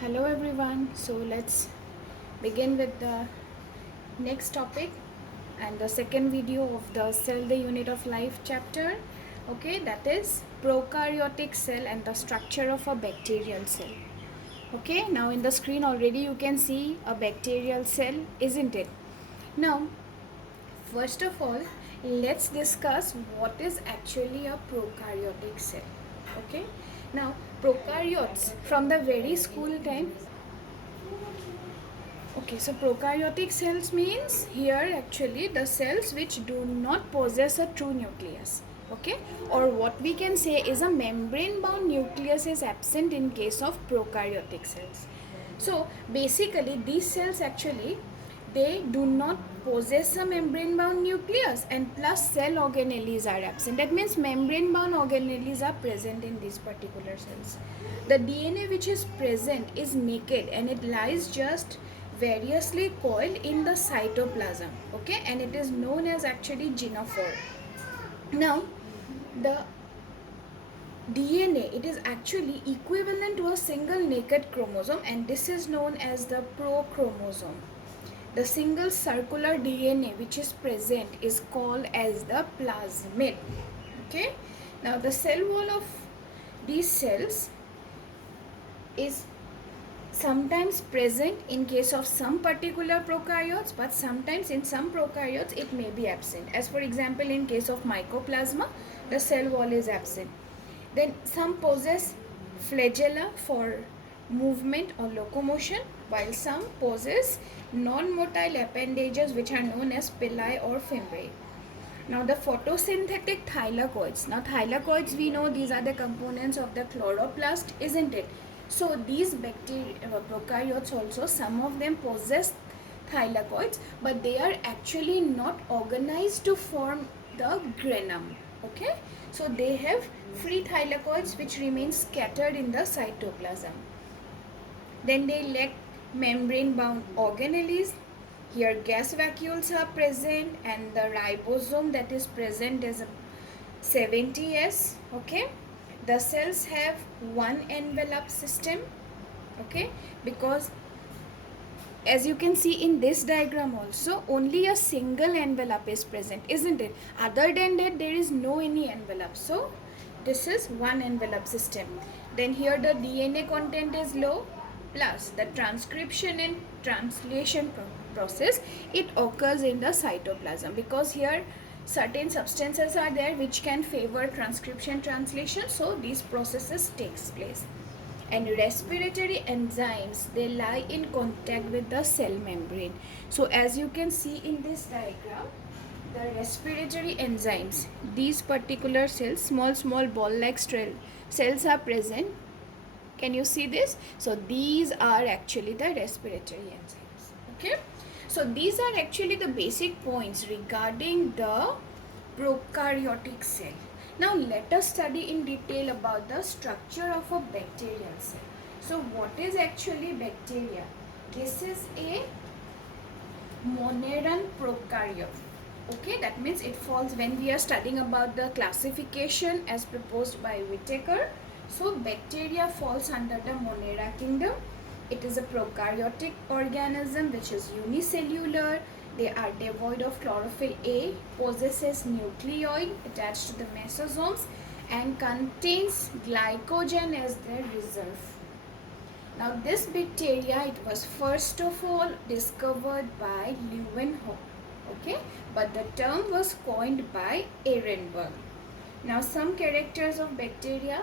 Hello everyone. So let's begin with the next topic and the second video of the Cell the Unit of Life chapter. Okay, that is prokaryotic cell and the structure of a bacterial cell. Okay, now in the screen already you can see a bacterial cell, isn't it? Now, first of all, let's discuss what is actually a prokaryotic cell. Okay, now prokaryotes from the very school time. Okay, so prokaryotic cells means here actually the cells which do not possess a true nucleus. Okay, or what we can say is a membrane bound nucleus is absent in case of prokaryotic cells. So basically these cells actually they do not possess a membrane bound nucleus and plus cell organelles are absent. That means membrane bound organelles are present in these particular cells. The DNA which is present is naked and it lies just variously coiled in the cytoplasm, okay, and it is known as actually gynophore. Now the DNA, it is actually equivalent to a single naked chromosome and this is known as the prochromosome. The single circular DNA which is present is called as the plasmid. Okay, now the cell wall of these cells is sometimes present in case of some particular prokaryotes, but sometimes in some prokaryotes it may be absent. As for example, in case of mycoplasma, the cell wall is absent. Then some possess flagella for movement or locomotion, while some possess non-motile appendages which are known as pili or fimbriae. Now the photosynthetic thylakoids. Now thylakoids, we know these are the components of the chloroplast, isn't it? So these prokaryotes also, some of them possess thylakoids, but they are actually not organized to form the granum. Okay, so they have free thylakoids which remain scattered in the cytoplasm. Then they lack membrane bound organelles. Here gas vacuoles are present and the ribosome that is present is 70S. Okay, the cells have one envelope system. Okay, because as you can see in this diagram also, only a single envelope is present, isn't it? Other than that there is no any envelope, so this is one envelope system. Then here the DNA content is low, plus the transcription and translation process, it occurs in the cytoplasm, because here certain substances are there which can favor transcription translation, so these processes takes place. And respiratory enzymes, they lie in contact with the cell membrane. So as you can see in this diagram, the respiratory enzymes, these particular cells, small ball like cells are present. Can you see this? So these are actually the respiratory enzymes. Okay, so these are actually the basic points regarding the prokaryotic cell. Now let us study in detail about the structure of a bacterial cell. So what is actually bacteria? This is a moneran prokaryote. Okay, that means it falls when we are studying about the classification as proposed by Whittaker. So bacteria falls under the Monera kingdom. It is a prokaryotic organism which is unicellular. They are devoid of chlorophyll A, possesses nucleoid attached to the mesosomes and contains glycogen as their reserve. Now this bacteria, it was first of all discovered by Leeuwenhoek, okay, but the term was coined by Ehrenberg. Now some characters of bacteria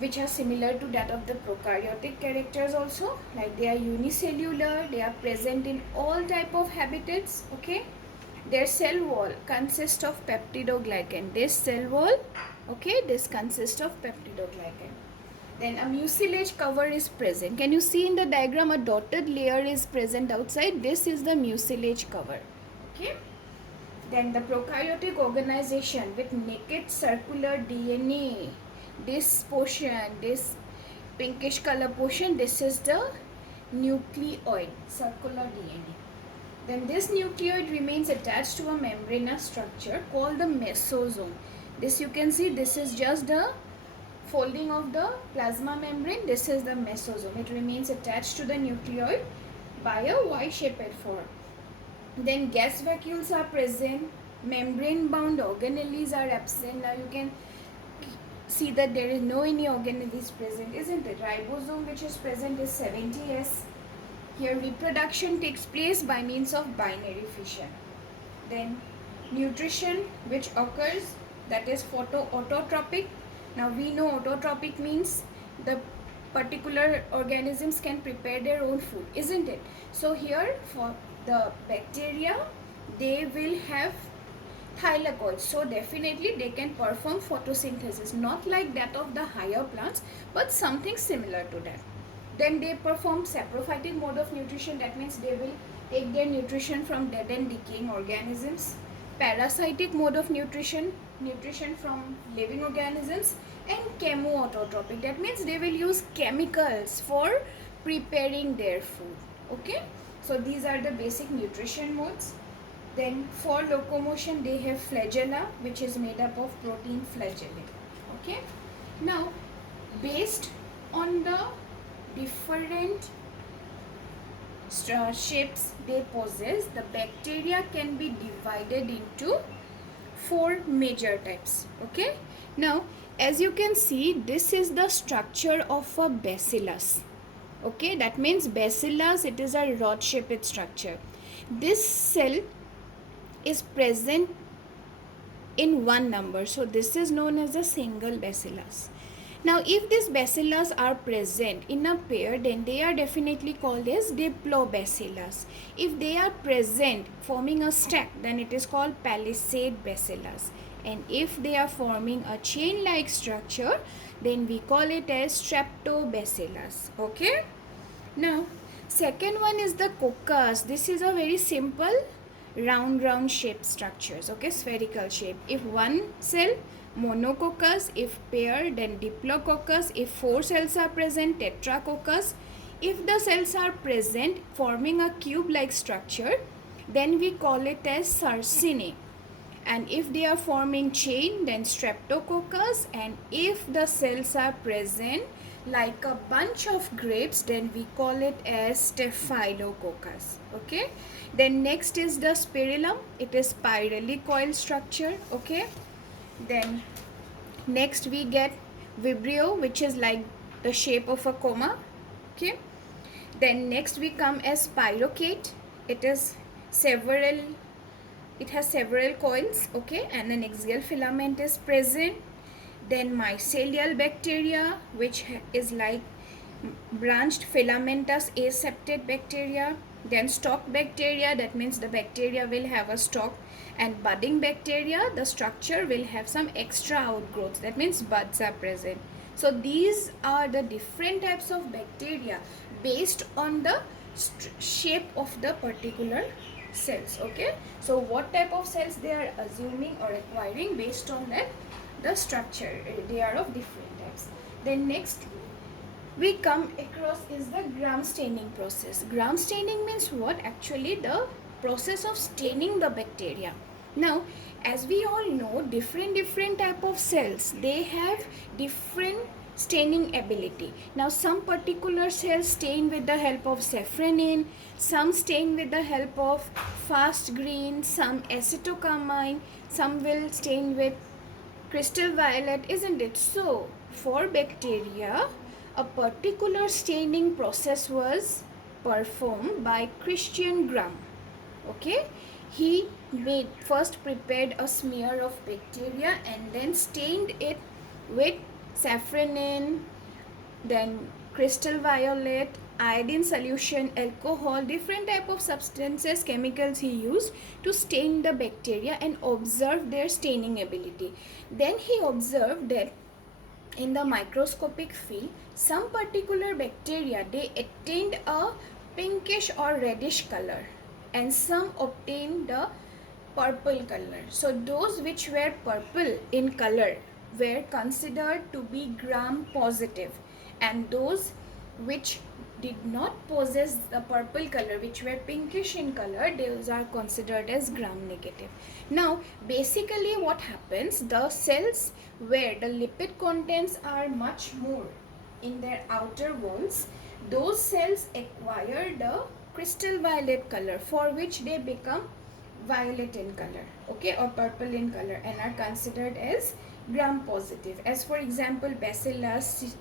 which are similar to that of the prokaryotic characters also, like they are unicellular, they are present in all type of habitats, okay. Their cell wall consists of peptidoglycan. This cell wall, okay, this consists of peptidoglycan. Then a mucilage cover is present. Can you see in the diagram a dotted layer is present outside? This is the mucilage cover, okay. Then the prokaryotic organization with naked circular DNA, this portion, this pinkish color portion, this is the nucleoid, circular DNA. Then this nucleoid remains attached to a membranous structure called the mesosome. This you can see, this is just the folding of the plasma membrane, this is the mesosome. It remains attached to the nucleoid by a Y-shaped form. Then gas vacuoles are present, membrane bound organelles are absent. Now you can see that there is no any organelles present, isn't it? Ribosome which is present is 70S. Here reproduction takes place by means of binary fission. Then nutrition which occurs, that is autotrophic. Now we know autotrophic means the particular organisms can prepare their own food, isn't it? So here for the bacteria, they will have thylakoids, so definitely they can perform photosynthesis, not like that of the higher plants, but something similar to that. Then they perform saprophytic mode of nutrition, that means they will take their nutrition from dead and decaying organisms. Parasitic mode of nutrition from living organisms. And chemoautotrophic, that means they will use chemicals for preparing their food. Okay, so these are the basic nutrition modes. Then for locomotion they have flagella, which is made up of protein flagellae. Okay, now based on the different shapes they possess, the bacteria can be divided into 4 major types. Okay, now as you can see, this is the structure of a bacillus. Okay, that means bacillus, it is a rod shaped structure. This cell is present in one number, so this is known as a single bacillus. Now if these bacillus are present in a pair, then they are definitely called as diplobacillus. If they are present forming a stack, then it is called palisade bacillus. And if they are forming a chain like structure, then we call it as streptobacillus. Okay, now second one is the coccus. This is a very simple round shaped structures. Okay, spherical shape. If one cell, monococcus. If pair, then diplococcus. If 4 cells are present, tetracoccus. If the cells are present forming a cube like structure, then we call it as Sarcinae. And if they are forming chain, then streptococcus. And if the cells are present like a bunch of grapes, then we call it as staphylococcus. Okay, then next is the spirillum. It is spirally coiled structure. Okay, then next we get vibrio, which is like the shape of a comma. Okay, then next we come as spirocate. It has several coils. Okay, and an axial filament is present. Then mycelial bacteria, which is like branched filamentous aseptate bacteria. Then stalk bacteria, that means the bacteria will have a stalk. And budding bacteria, the structure will have some extra outgrowths, that means buds are present. So these are the different types of bacteria based on the shape of the particular cells. Okay, so what type of cells they are assuming or acquiring, based on that the structure, they are of different types. Then next we come across is the gram staining process. Gram staining means what? Actually the process of staining the bacteria. Now as we all know, different type of cells, they have different staining ability. Now some particular cells stain with the help of safranin, some stain with the help of fast green, some acetocarmine, some will stain with crystal violet, isn't it? So for bacteria, a particular staining process was performed by Christian Gram. Okay, he first prepared a smear of bacteria and then stained it with safranin, then crystal violet, iodine solution, alcohol, different type of substances, chemicals he used to stain the bacteria and observe their staining ability. Then he observed that in the microscopic field, some particular bacteria, they attained a pinkish or reddish color, and some obtained the purple color. So those which were purple in color were considered to be gram positive, and those which did not possess the purple color, which were pinkish in color, those are considered as gram negative. Now basically what happens, the cells where the lipid contents are much more in their outer walls, those cells acquire the crystal violet color, for which they become violet in color, okay, or purple in color, and are considered as gram positive, as for example bacillus,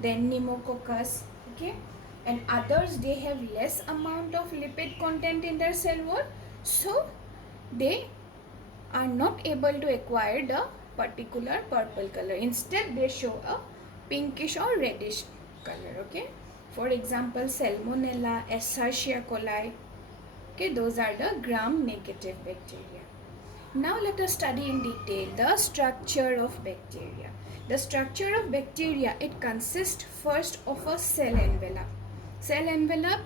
then pneumococcus, okay, and others, they have less amount of lipid content in their cell wall, so they are not able to acquire the particular purple color. Instead they show a pinkish or reddish color, okay. For example salmonella, escherichia coli, okay, those are the gram negative bacteria. Now let us study in detail the structure of bacteria. The structure of bacteria, it consists first of a cell envelope. Cell envelope,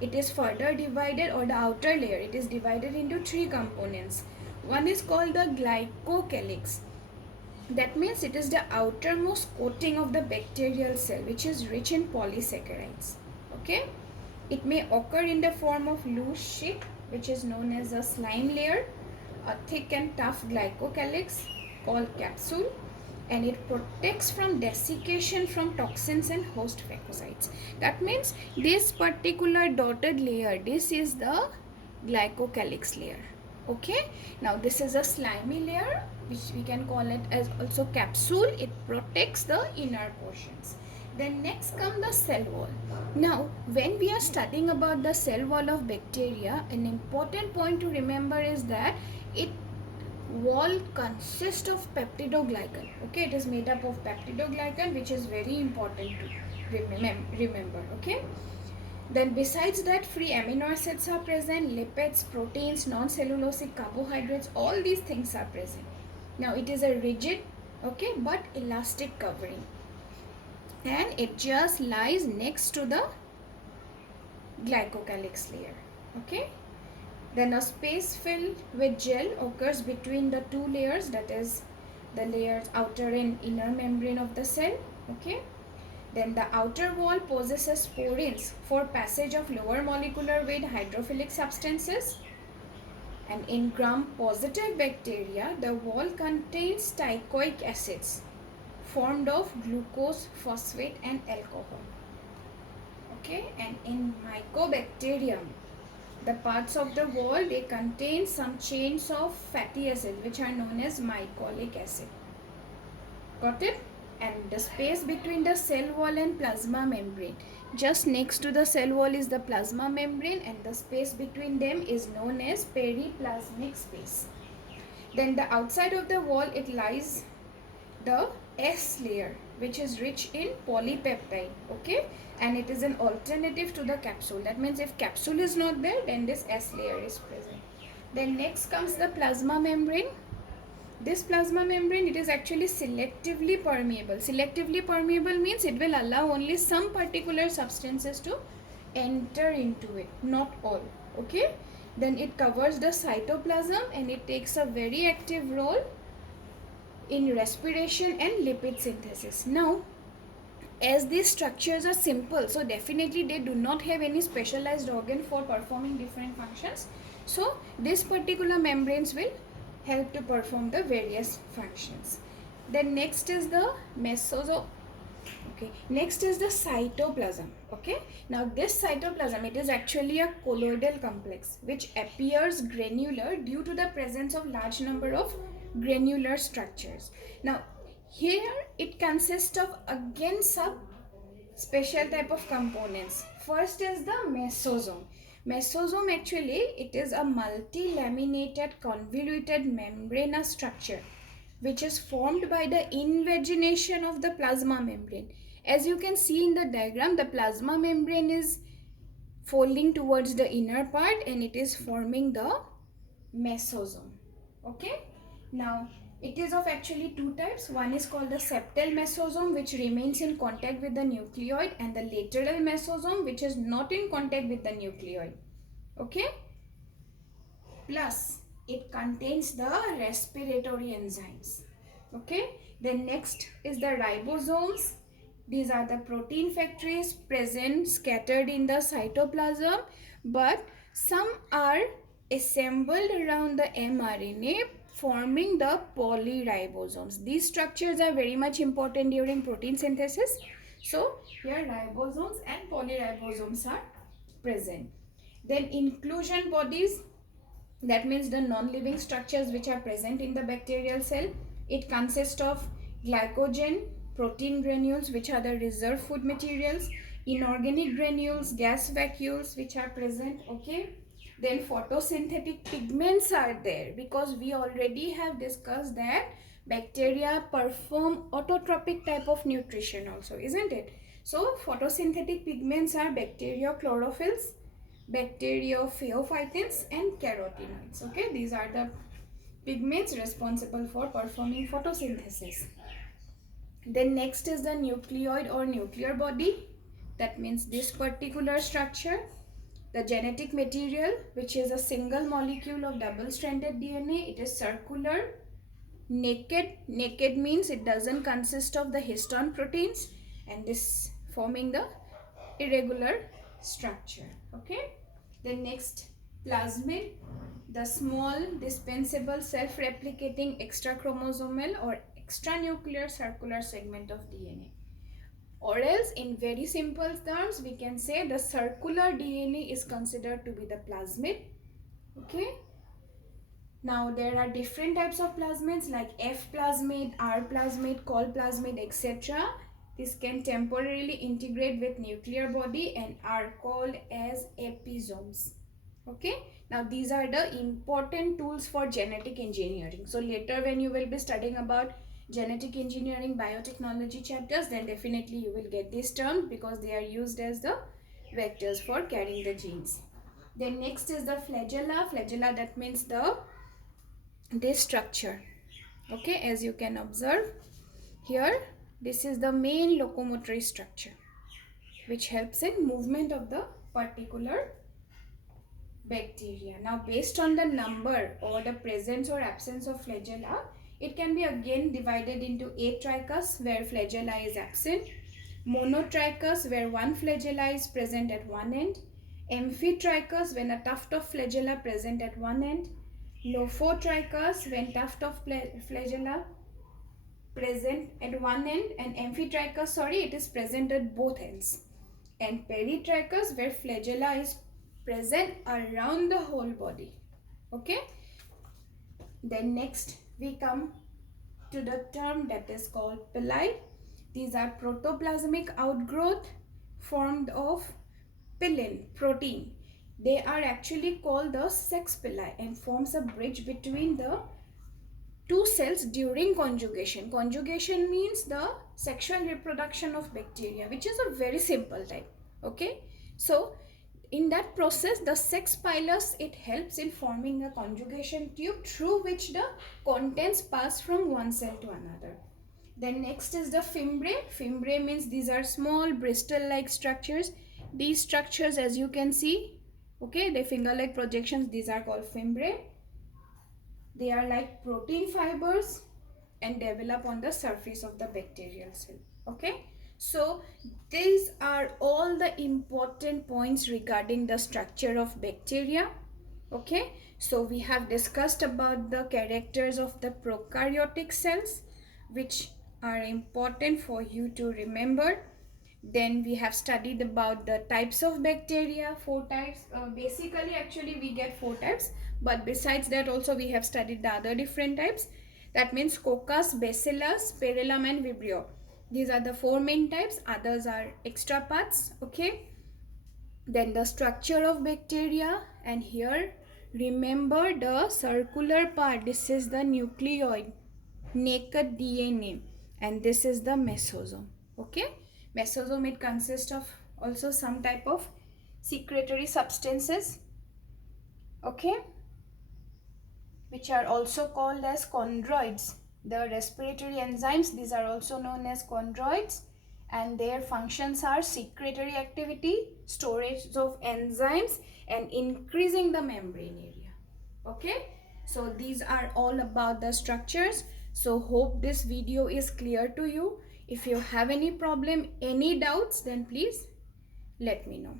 it is further divided, or the outer layer, it is divided into three components. One is called the glycocalyx. That means it is the outermost coating of the bacterial cell, which is rich in polysaccharides, okay. It may occur in the form of loose sheet, which is known as a slime layer, a thick and tough glycocalyx called capsule, and it protects from desiccation from toxins and host phagocytes. That means this particular dotted layer, this is the glycocalyx layer, okay. Now this is a slimy layer, which we can call it as also capsule. It protects the inner portions. Then next come the cell wall. Now when we are studying about the cell wall of bacteria, an important point to remember is that it wall consists of peptidoglycan, okay. It is made up of peptidoglycan, which is very important to remember, okay. Then besides that, free amino acids are present, lipids, proteins, non-cellulosic carbohydrates, all these things are present. Now it is a rigid, okay, but elastic covering, and it just lies next to the glycocalyx layer, okay. Then a space filled with gel occurs between the two layers, that is the layers outer and inner membrane of the cell, okay. Then the outer wall possesses porins for passage of lower molecular weight hydrophilic substances. And in gram-positive bacteria, the wall contains teichoic acids formed of glucose, phosphate and alcohol. Okay, and in Mycobacterium, the parts of the wall, they contain some chains of fatty acid which are known as mycolic acid. Got it? And the space between the cell wall and plasma membrane, just next to the cell wall is the plasma membrane, and the space between them is known as periplasmic space. Then the outside of the wall, it lies the S layer, which is rich in polypeptide, okay, and it is an alternative to the capsule. That means if capsule is not there, then this S layer is present. Then next comes the plasma membrane. This plasma membrane, it is actually selectively permeable. Selectively permeable means it will allow only some particular substances to enter into it, not all, okay. Then it covers the cytoplasm, and it takes a very active role in respiration and lipid synthesis. Now as these structures are simple, so definitely they do not have any specialized organ for performing different functions, so this particular membranes will help to perform the various functions. Then next is the mesosome. Okay, next is the cytoplasm. Okay, now this cytoplasm, it is actually a colloidal complex which appears granular due to the presence of large number of granular structures. Now here it consists of again some special type of components. First is the mesosome. Mesosome, actually it is a multilaminated convoluted membranous structure which is formed by the invagination of the plasma membrane. As you can see in the diagram, the plasma membrane is folding towards the inner part and it is forming the mesosome. Okay, now it is of actually two types. One is called the septal mesosome, which remains in contact with the nucleoid, and the lateral mesosome, which is not in contact with the nucleoid. Okay, plus it contains the respiratory enzymes. Okay, then next is the ribosomes. These are the protein factories present scattered in the cytoplasm, but some are assembled around the mRNA, forming the polyribosomes. These structures are very much important during protein synthesis. So here ribosomes and polyribosomes are present. Then inclusion bodies, that means the non-living structures which are present in the bacterial cell. It consists of glycogen, protein granules which are the reserve food materials, inorganic granules, gas vacuoles which are present. Okay, then photosynthetic pigments are there, because we already have discussed that bacteria perform autotrophic type of nutrition also, isn't it? So photosynthetic pigments are bacteria chlorophylls, bacteriophytins, and carotenoids. Okay, these are the pigments responsible for performing photosynthesis. Then next is the nucleoid or nuclear body. That means this particular structure, the genetic material, which is a single molecule of double-stranded DNA. It is circular, naked means it doesn't consist of the histone proteins, and this forming the irregular structure. Okay, then next, plasmid, the small dispensable self-replicating extrachromosomal or extranuclear circular segment of DNA. Or else, in very simple terms, we can say the circular DNA is considered to be the plasmid. Okay, now there are different types of plasmids like F plasmid, R plasmid, Col plasmid, etc. This can temporarily integrate with nuclear body and are called as episomes. Okay, now these are the important tools for genetic engineering. So later when you will be studying about genetic engineering biotechnology chapters, then definitely you will get these terms, because they are used as the vectors for carrying the genes. Then next is the flagella. Flagella, that means this structure. Okay, as you can observe here, this is the main locomotory structure which helps in movement of the particular bacteria. Now based on the number or the presence or absence of flagella, it can be again divided into atrichous, where flagella is absent, monotrichous, where one flagella is present at one end, amphitrichous, when a tuft of flagella present at one end, lophotrichous, when tuft of flagella present at one end, and amphitrichous, it is present at both ends, and peritrichous, where flagella is present around the whole body. Okay, then next we come to the term that is called pili. These are protoplasmic outgrowth formed of pillin protein. They are actually called the sex pili and forms a bridge between the two cells during conjugation. Conjugation means the sexual reproduction of bacteria, which is a very simple type. Okay, so in that process, the sex pilus, it helps in forming a conjugation tube through which the contents pass from one cell to another. Then next is the fimbriae. Fimbriae means these are small bristle-like structures. These structures, as you can see, okay, the finger-like projections, these are called fimbriae. They are like protein fibers and develop on the surface of the bacterial cell. Okay, so these are all the important points regarding the structure of bacteria. Okay, so we have discussed about the characters of the prokaryotic cells, which are important for you to remember. Then we have studied about the types of bacteria, 4 types. Basically, actually, we get 4 types, but besides that also we have studied the other different types. That means Coccus, Bacillus, Perellum, and Vibrio. These are the 4 main types. Others are extra parts. Okay. Then the structure of bacteria, and here remember the circular part. This is the nucleoid, naked DNA, and this is the mesosome. Okay, mesosome, it consists of also some type of secretory substances, okay, which are also called as chondroids. The respiratory enzymes, these are also known as chondroids, and their functions are secretory activity, storage of enzymes, and increasing the membrane area. Okay, so these are all about the structures. So hope this video is clear to you. If you have any problem, any doubts, then please let me know.